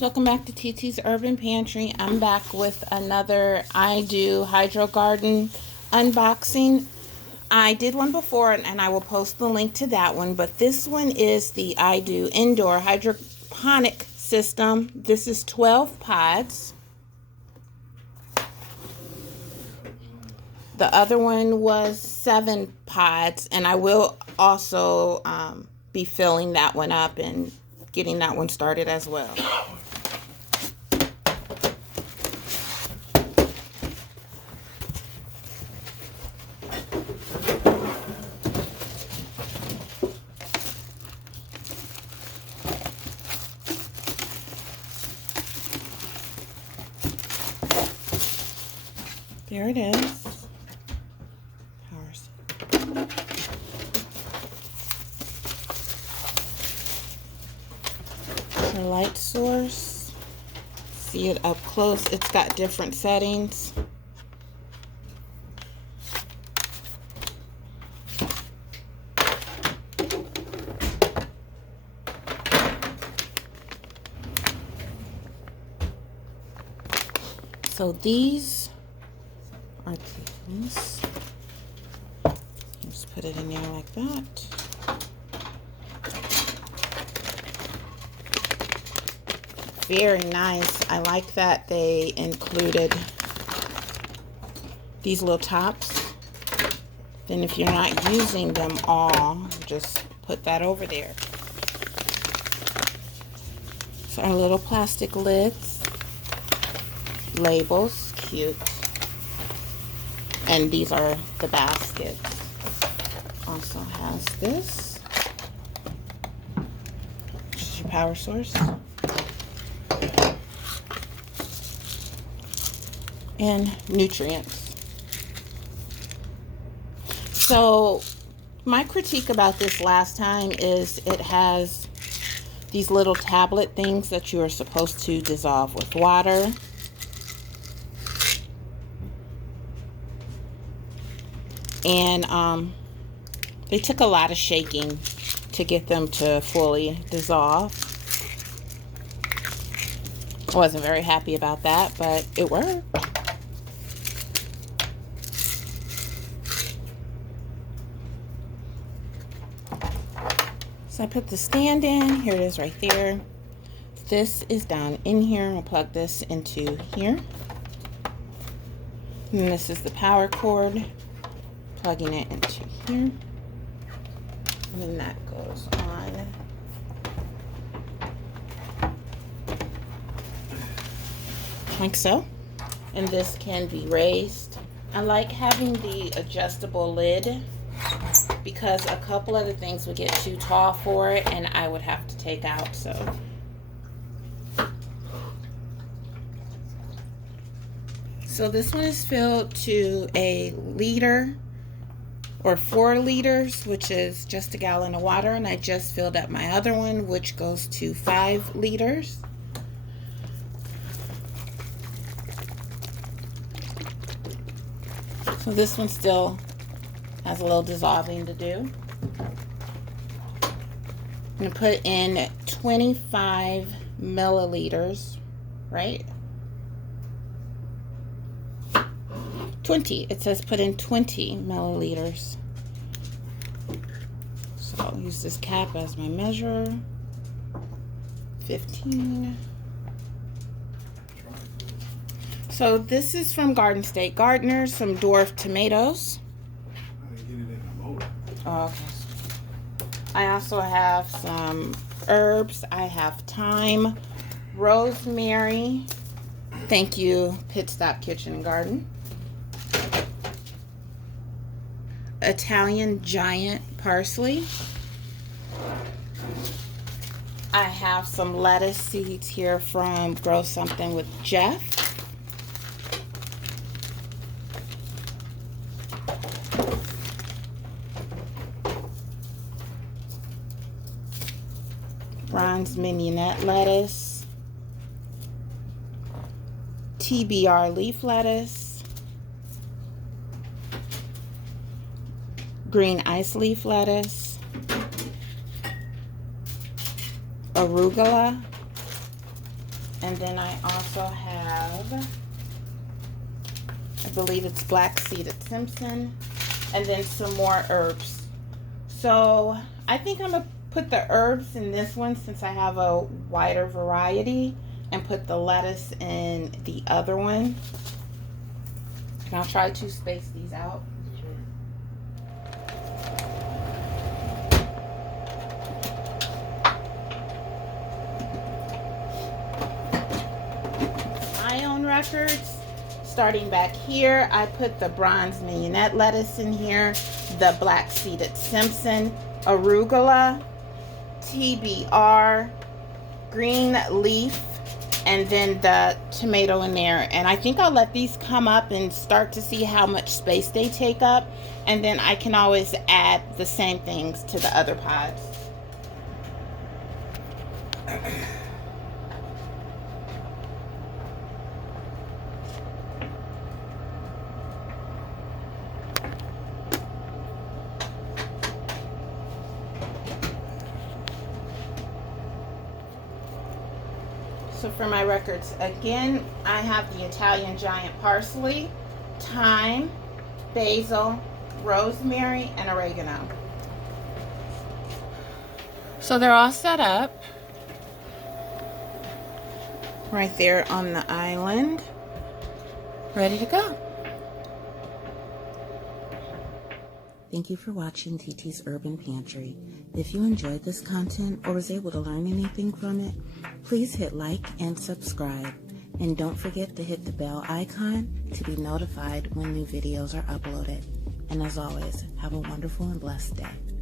Welcome back to TT's Urban Pantry. I'm back with another iDoo Hydro Garden unboxing. I did one before and I will post the link to that one, but this one is the iDoo Indoor Hydroponic System. This is 12 pods. The other one was 7 pods, and I will also be filling that one up and getting that one started as well. There it is. The light source. See it up close. It's got different settings. So these are things. Just put it in there like that. Very nice. I like that they included these little tops. Then if you're not using them all, just put that over there. So our little plastic lids, labels, cute. And these are the baskets. Also has this, which is your power source. And nutrients. So my critique about this last time is it has these little tablet things that you are supposed to dissolve with water. And they took a lot of shaking to get them to fully dissolve. I wasn't very happy about that, but it worked. So I put the stand in. Here it is right there. This is down in here. I'll plug this into here. And this is the power cord. Plugging it into here. And then that goes on. Like so. And this can be raised. I like having the adjustable lid because a couple of the things would get too tall for it and I would have to take out. So this one is filled to a liter or 4 liters, which is just a gallon of water, and I just filled up my other one, which goes to 5 liters. So this one still has a little dissolving to do. I'm going to put in 25 milliliters, right? 20. It says put in 20 milliliters. So I'll use this cap as my measure. 15. So this is from Garden State Gardeners, some dwarf tomatoes. Oh, okay. I also have some herbs. I have thyme, rosemary. Thank you, Pit Stop Kitchen and Garden. Italian giant parsley. I have some lettuce seeds here from Grow Something with Jeff. Bronze mignonette lettuce. TBR leaf lettuce, green ice leaf lettuce, arugula, and then I also have, I believe it's black seeded Simpson, and then some more herbs. So I think I'm gonna put the herbs in this one since I have a wider variety, and put the lettuce in the other one. And I'll try to space these out. My own records, starting back here, I put the bronze mignonette lettuce in here, the black seeded Simpson, arugula, TBR, green leaf, and then the tomato in there. And I think I'll let these come up and start to see how much space they take up, and then I can always add the same things to the other pods. So for my records, again, I have the Italian giant parsley, thyme, basil, rosemary, and oregano. So they're all set up right there on the island, ready to go. Thank you for watching TT's Urban Pantry. If you enjoyed this content or was able to learn anything from it, please hit like and subscribe. And don't forget to hit the bell icon to be notified when new videos are uploaded. And as always, have a wonderful and blessed day.